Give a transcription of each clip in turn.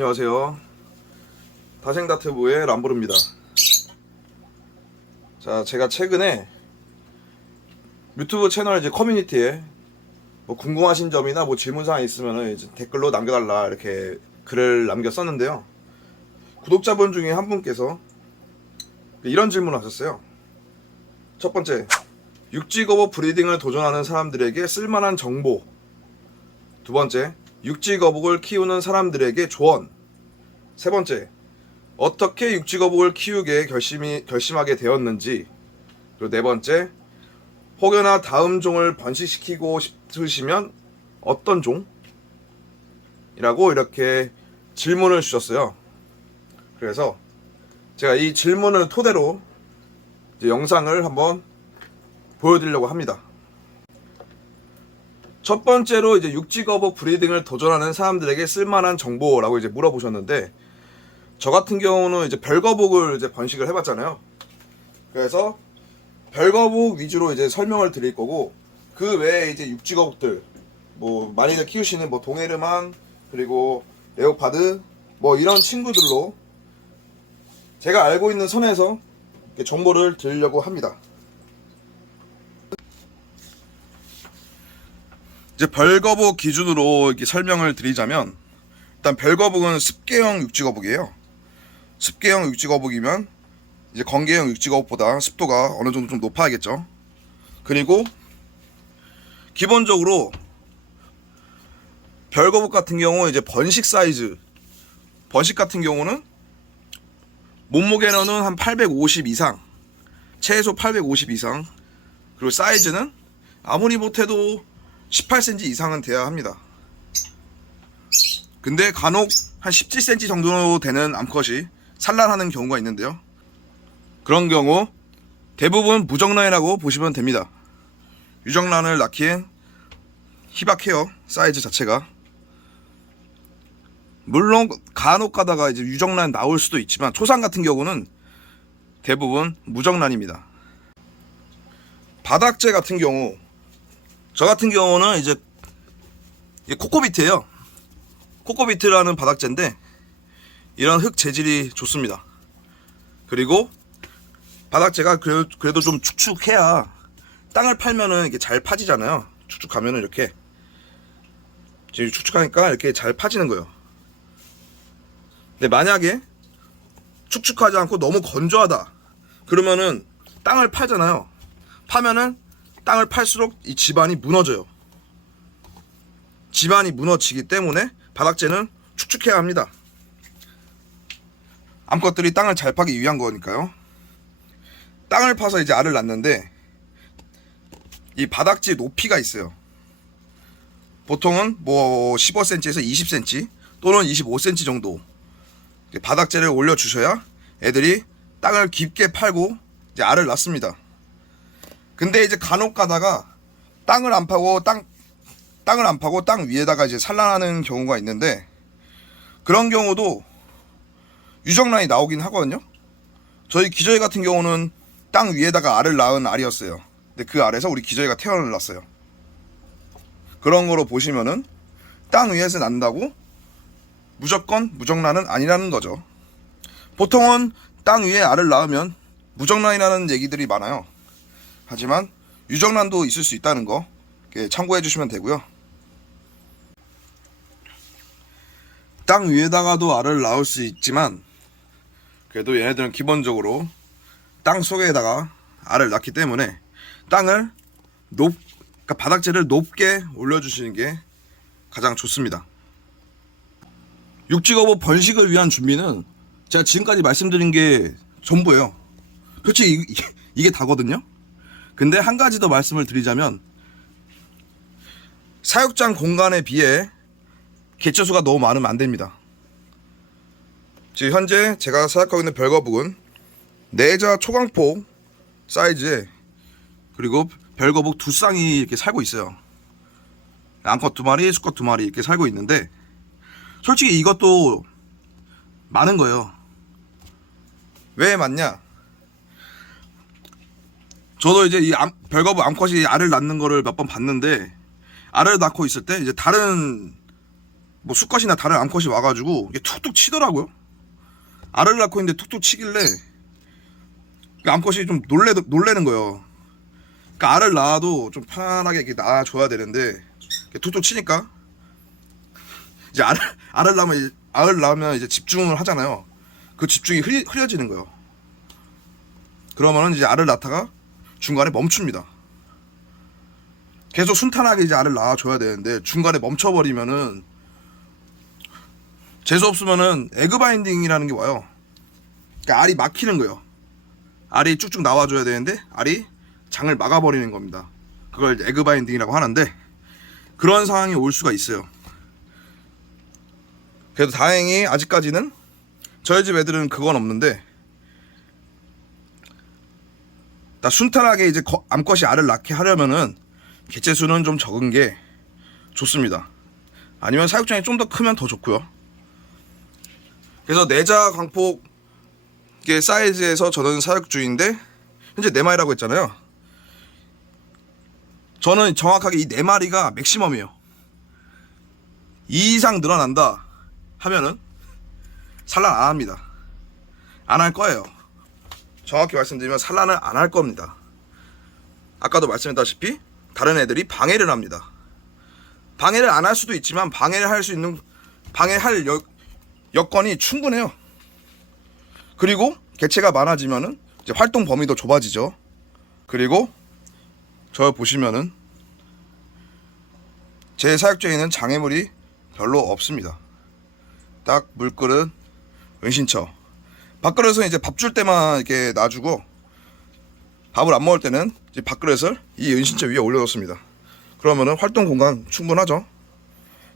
안녕하세요. 다생다트부의 람보르입니다. 자, 제가 최근에 유튜브 채널 이제 커뮤니티에 뭐 궁금하신 점이나 뭐 질문사항 있으면 이제 댓글로 남겨달라 이렇게 글을 남겼었는데요. 구독자분 중에 한 분께서 이런 질문을 하셨어요. 첫 번째, 육지거북 브리딩을 도전하는 사람들에게 쓸만한 정보. 두 번째, 육지거북을 키우는 사람들에게 조언. 세 번째, 어떻게 육지거북을 키우게 결심하게 되었는지. 그리고 네 번째, 혹여나 다음 종을 번식시키고 싶으시면 어떤 종? 이라고 이렇게 질문을 주셨어요. 그래서 제가 이 질문을 토대로 이제 영상을 한번 보여드리려고 합니다. 첫 번째로 이제 육지거북 브리딩을 도전하는 사람들에게 쓸만한 정보라고 이제 물어보셨는데, 저 같은 경우는 이제 별거북을 이제 번식을 해봤잖아요. 그래서 별거북 위주로 이제 설명을 드릴 거고, 그 외에 이제 육지거북들, 뭐 많이들 키우시는 뭐 동해르만, 그리고 레오파드, 뭐 이런 친구들로 제가 알고 있는 선에서 이렇게 정보를 드리려고 합니다. 이제 별거북 기준으로 이렇게 설명을 드리자면, 일단 별거북은 습계형 육지거북이에요. 습계형 육지거북이면 이제 건개형 육지거북보다 습도가 어느 정도 좀 높아야겠죠. 그리고 기본적으로 별거북 같은 경우 이제 번식 사이즈, 번식 같은 경우는 몸무게로는 한 850 이상, 최소 850 이상, 그리고 사이즈는 아무리 못해도 18cm 이상은 돼야 합니다. 근데 간혹 한 17cm 정도 되는 암컷이 산란하는 경우가 있는데요. 그런 경우 대부분 무정란이라고 보시면 됩니다. 유정란을 낳기엔 희박해요, 사이즈 자체가. 물론 간혹 가다가 이제 유정란 나올 수도 있지만 초산 같은 경우는 대부분 무정란입니다. 바닥재 같은 경우, 저 같은 경우는 이제 코코비트예요. 코코비트라는 바닥재인데 이런 흙 재질이 좋습니다. 그리고 바닥재가 그래도 좀 축축해야 땅을 팔면은 이게 잘 파지잖아요. 축축하면은 이렇게 지금 축축하니까 이렇게 잘 파지는 거예요. 근데 만약에 축축하지 않고 너무 건조하다 그러면은 땅을 팔잖아요. 파면은 땅을 팔수록 이 집안이 무너져요. 집안이 무너지기 때문에 바닥재는 축축해야 합니다. 암컷들이 땅을 잘 파기 위한 거니까요. 땅을 파서 이제 알을 낳는데 이 바닥재 높이가 있어요. 보통은 뭐 15cm에서 20cm 또는 25cm 정도 바닥재를 올려주셔야 애들이 땅을 깊게 팔고 이제 알을 낳습니다. 근데 이제 간혹 가다가 땅을 안 파고 땅 위에다가 이제 산란하는 경우가 있는데, 그런 경우도 유정란이 나오긴 하거든요. 저희 기저귀 같은 경우는 땅 위에다가 알을 낳은 알이었어요. 근데 그 알에서 우리 기저귀가 태어났어요. 그런 거로 보시면은 땅 위에서 난다고 무조건 무정란은 아니라는 거죠. 보통은 땅 위에 알을 낳으면 무정란이라는 얘기들이 많아요. 하지만 유정란도 있을 수 있다는 거 참고해 주시면 되고요. 땅 위에다가도 알을 낳을 수 있지만 그래도 얘네들은 기본적으로 땅 속에다가 알을 낳기 때문에 땅을 그러니까 바닥재를 높게 올려주시는 게 가장 좋습니다. 육지거북 번식을 위한 준비는 제가 지금까지 말씀드린 게 전부예요. 솔직히 이게 다거든요. 근데 한 가지 더 말씀을 드리자면, 사육장 공간에 비해 개체수가 너무 많으면 안 됩니다. 지금 현재 제가 사육하고 있는 별거북은 내자 초강폭 사이즈에, 그리고 별거북 두 쌍이 이렇게 살고 있어요. 암컷 두 마리, 수컷 두 마리 이렇게 살고 있는데, 솔직히 이것도 많은 거예요. 왜 많냐? 저도 이제 이 별거북 암컷이 알을 낳는 거를 몇 번 봤는데, 알을 낳고 있을 때 이제 다른 뭐 수컷이나 다른 암컷이 와가지고 이게 툭툭 치더라고요. 알을 낳고 있는데 툭툭 치길래 암컷이 좀 놀래는 거예요. 그러니까 알을 낳아도 좀 편안하게 이렇게 낳아줘야 되는데 툭툭 치니까 이제 알을 낳으면 이제 집중을 하잖아요. 그 집중이 흐려지는 거예요. 그러면은 이제 알을 낳다가 중간에 멈춥니다. 계속 순탄하게 이제 알을 낳아줘야 되는데 중간에 멈춰버리면은 재수 없으면은 에그 바인딩이라는 게 와요. 그러니까 알이 막히는 거예요. 알이 쭉쭉 나와줘야 되는데 알이 장을 막아버리는 겁니다. 그걸 에그 바인딩이라고 하는데 그런 상황이 올 수가 있어요. 그래도 다행히 아직까지는 저희 집 애들은 그건 없는데 순탄하게 이제 암컷이 알을 낳게 하려면은 개체수는 좀 적은 게 좋습니다. 아니면 사육장이 좀 더 크면 더 좋고요. 그래서 내자 광폭 사이즈에서 저는 사육 중인데 현재 4마리라고 했잖아요. 저는 정확하게 이 4마리가 맥시멈이에요. 이 이상 늘어난다 하면은 산란 안 합니다. 안 할 거예요. 정확히 말씀드리면 산란을 안 할 겁니다. 아까도 말씀했다시피 다른 애들이 방해를 합니다. 방해를 안 할 수도 있지만 방해할 여건이 충분해요. 그리고 개체가 많아지면은 이제 활동 범위도 좁아지죠. 그리고 저 보시면은 제 사육장에는 장애물이 별로 없습니다. 딱 물그릇, 은신처. 밥그릇은 이제 밥 줄 때만 이렇게 놔주고 밥을 안 먹을 때는 이제 밥그릇을 이 은신처 위에 올려놓습니다. 그러면은 활동 공간 충분하죠.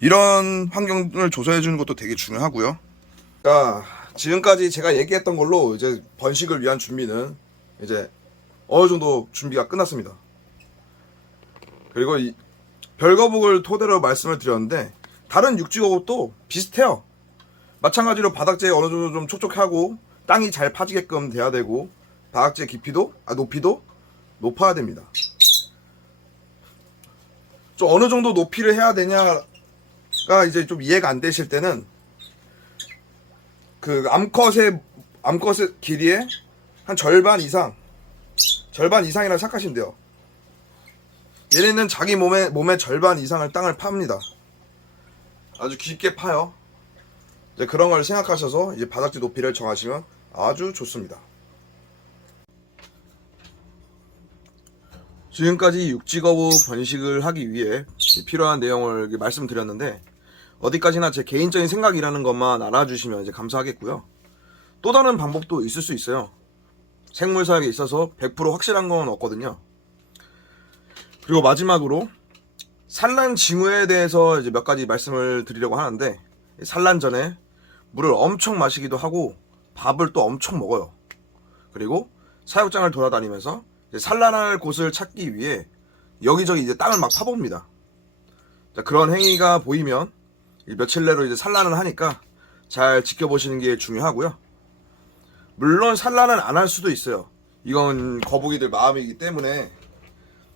이런 환경을 조성해 주는 것도 되게 중요하고요. 그러니까 지금까지 제가 얘기했던 걸로 이제 번식을 위한 준비는 이제 어느 정도 준비가 끝났습니다. 그리고 이 별거북을 토대로 말씀을 드렸는데 다른 육지거북도 비슷해요. 마찬가지로 바닥재 어느 정도 좀 촉촉하고 땅이 잘 파지게끔 돼야 되고 바닥재 높이도 높아야 됩니다. 좀 어느 정도 높이를 해야 되냐가 이제 좀 이해가 안 되실 때는 그 암컷의 길이의 한 절반 이상이라 생각하시면 돼요. 얘네는 자기 몸의 절반 이상을 땅을 팝니다. 아주 깊게 파요. 이제 그런 걸 생각하셔서 이제 바닥재 높이를 정하시면 아주 좋습니다. 지금까지 육지거북 번식을 하기 위해 필요한 내용을 말씀드렸는데 어디까지나 제 개인적인 생각이라는 것만 알아주시면 이제 감사하겠고요. 또 다른 방법도 있을 수 있어요. 생물사육에 있어서 100% 확실한 건 없거든요. 그리고 마지막으로 산란 징후에 대해서 이제 몇 가지 말씀을 드리려고 하는데 산란 전에 물을 엄청 마시기도 하고 밥을 또 엄청 먹어요. 그리고 사육장을 돌아다니면서 산란할 곳을 찾기 위해 여기저기 이제 땅을 막 파봅니다. 자, 그런 행위가 보이면 며칠 내로 이제 산란을 하니까 잘 지켜보시는 게 중요하고요. 물론 산란은 안 할 수도 있어요. 이건 거북이들 마음이기 때문에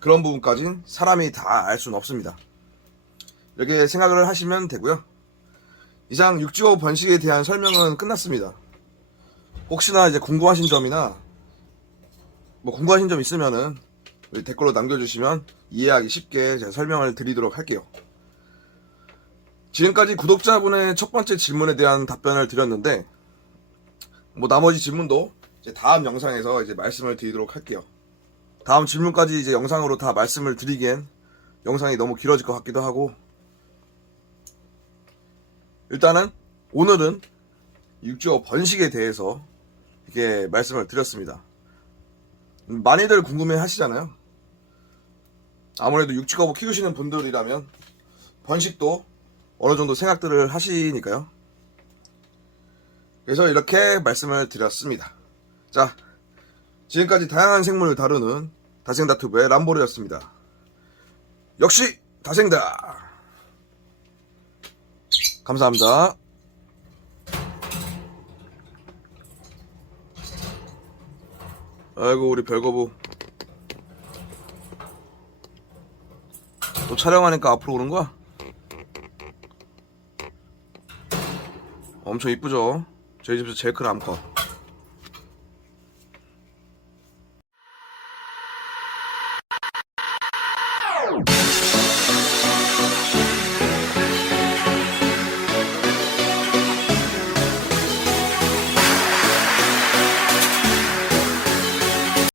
그런 부분까진 사람이 다 알 수는 없습니다. 이렇게 생각을 하시면 되고요. 이상 육지거북 번식에 대한 설명은 끝났습니다. 혹시나 이제 궁금하신 점이나 궁금하신 점 있으면은 댓글로 남겨주시면 이해하기 쉽게 제가 설명을 드리도록 할게요. 지금까지 구독자분의 첫 번째 질문에 대한 답변을 드렸는데 나머지 질문도 이제 다음 영상에서 이제 말씀을 드리도록 할게요. 다음 질문까지 이제 영상으로 다 말씀을 드리기엔 영상이 너무 길어질 것 같기도 하고 일단은 오늘은 육지거북 번식에 대해서 이렇게 말씀을 드렸습니다. 많이들 궁금해 하시잖아요. 아무래도 육지거북 키우시는 분들이라면 번식도 어느 정도 생각들을 하시니까요. 그래서 이렇게 말씀을 드렸습니다. 자, 지금까지 다양한 생물을 다루는 다생다튜브의 람보르였습니다. 역시 다생다. 감사합니다. 아이고 우리 별거북 또 촬영하니까 앞으로 오는 거야? 엄청 이쁘죠? 저희 집에서 제일 큰 암컷.